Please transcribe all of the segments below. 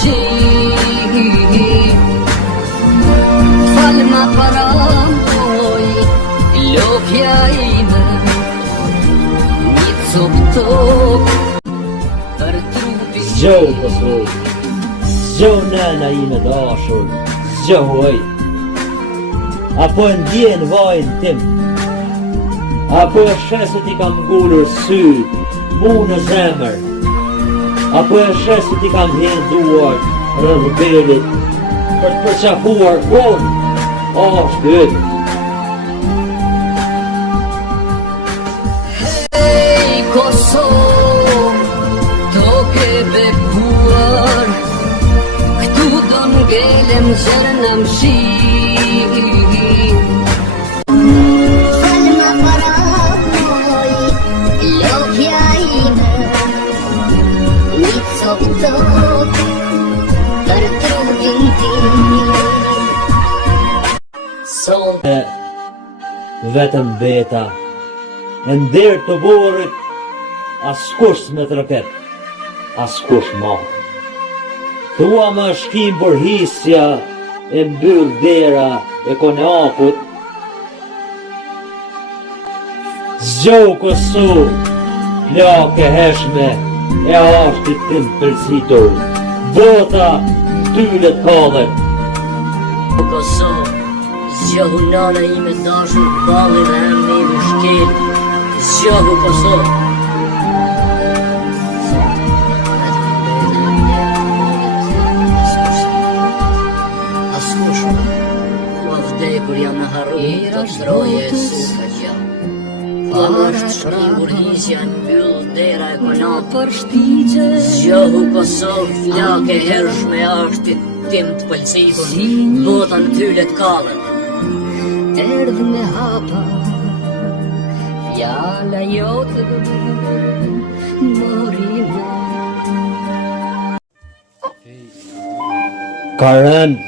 shi. Falma paramoj, lokja ime, një copë tokë për trupin. Zgjohu Kosovë, zgjohu nëna ime dashur, zgjohu oj. Apo e ndjen vajin tim, apo e shesët I kam ngullur syt, mu në zemër, apo e shesët I kam hen duar rrëdh belit, për të përqafuar unë, ashtë ytë. Hej Kosovë, toke bekuar, këtu do ngelem zërë në mshi. Falma paramoj, lokja ime, një copë tokë për trupin tim. Sonte Vetëm beta, e ndër të burit, askush me të rëket, askush ma. Thua më shkim për hisja, e mbyll dera e konakut. Zgjohu Kosovë, plak e heshme, e ashtit tim pëlsitur, bota tylet kallet. Kosovë, zgjohu nana ime dashur, balli dhe emri ime shkel. Zgjohu Kosovë. Askush, ku a vdekur jam në harru, të shtroje e suka gjallë. Pa është shkrimbur hisja në mbyll dera e konakut. Zgjohu Kosovë, flak e hershme ashtit tim të pëlsitur, bota në tylet kallet. Erdh me hapa, fjala jote mori ma. Ka rënë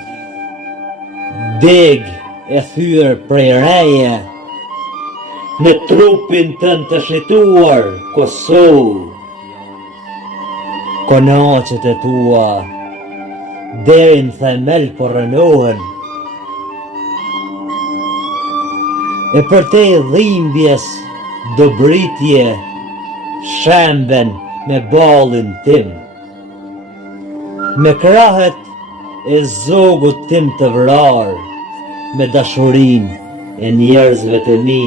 deg e thyer prej reje, në trupin tënd të shituar, Kosovë. Konaqet e tua, deri në themel po rënohen. E për te dhimbjes do britje, shemben me ballin tim. Me krahet e zogut tim të vrar, me dashurin e njerëzve të mi,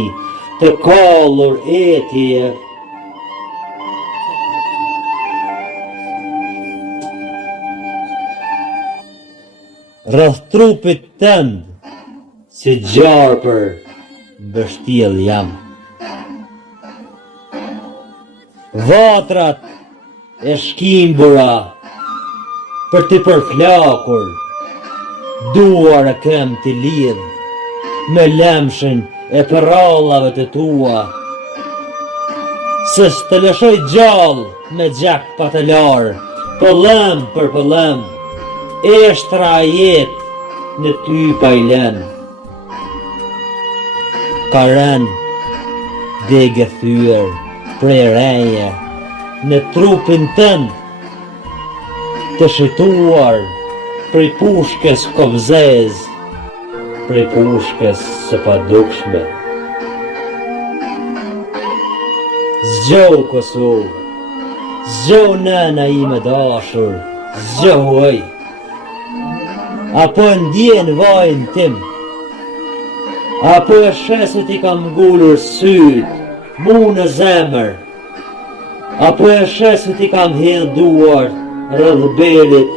të kallur etje. Rreth trupit tënd, si gjarpër, bështjell jam. Vatrat e shkimbura, për t'i përflakur, duar e kem t'i lidh, me lemshin e përrallave të tua. Se s'të lëshoj gjallë me gjak patelar, pëllëm për pëllëm, eshtra jetë në ty pa I lën. Ka rënë degë thyer prej reje, në trupin tënd, të shituar prej pushkes kovzez, prej pushkes së padukshme. Zgjohu Kosovë, zgjohu nëna ime dashur, zgjohu oj. Apo ndjen vajin tim, apo e shesët I kam ngullur syt, mu në zemër, apo e shesët I kam hedh duar rrëdh belit,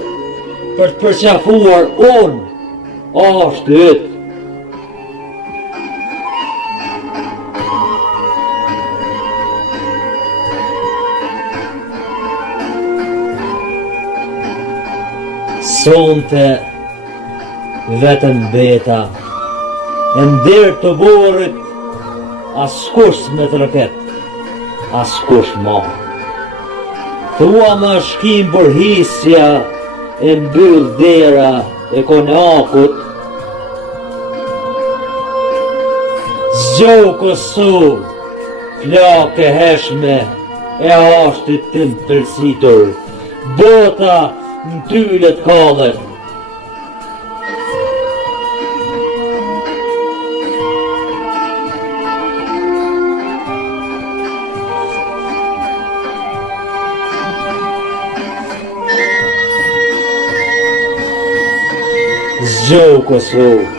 për të përqafuar unë, ashtë ytë. Sonte vetëm beta, e ndër të burit, askush me të rëket, askush ma. Thua më shkim burhisja, e mbyll dera e konakut. Zgjohu Kosovë, flak e heshme, e ashtit tim pëlsitur, bota në tyllet kaller. Zgjohu Kosovë,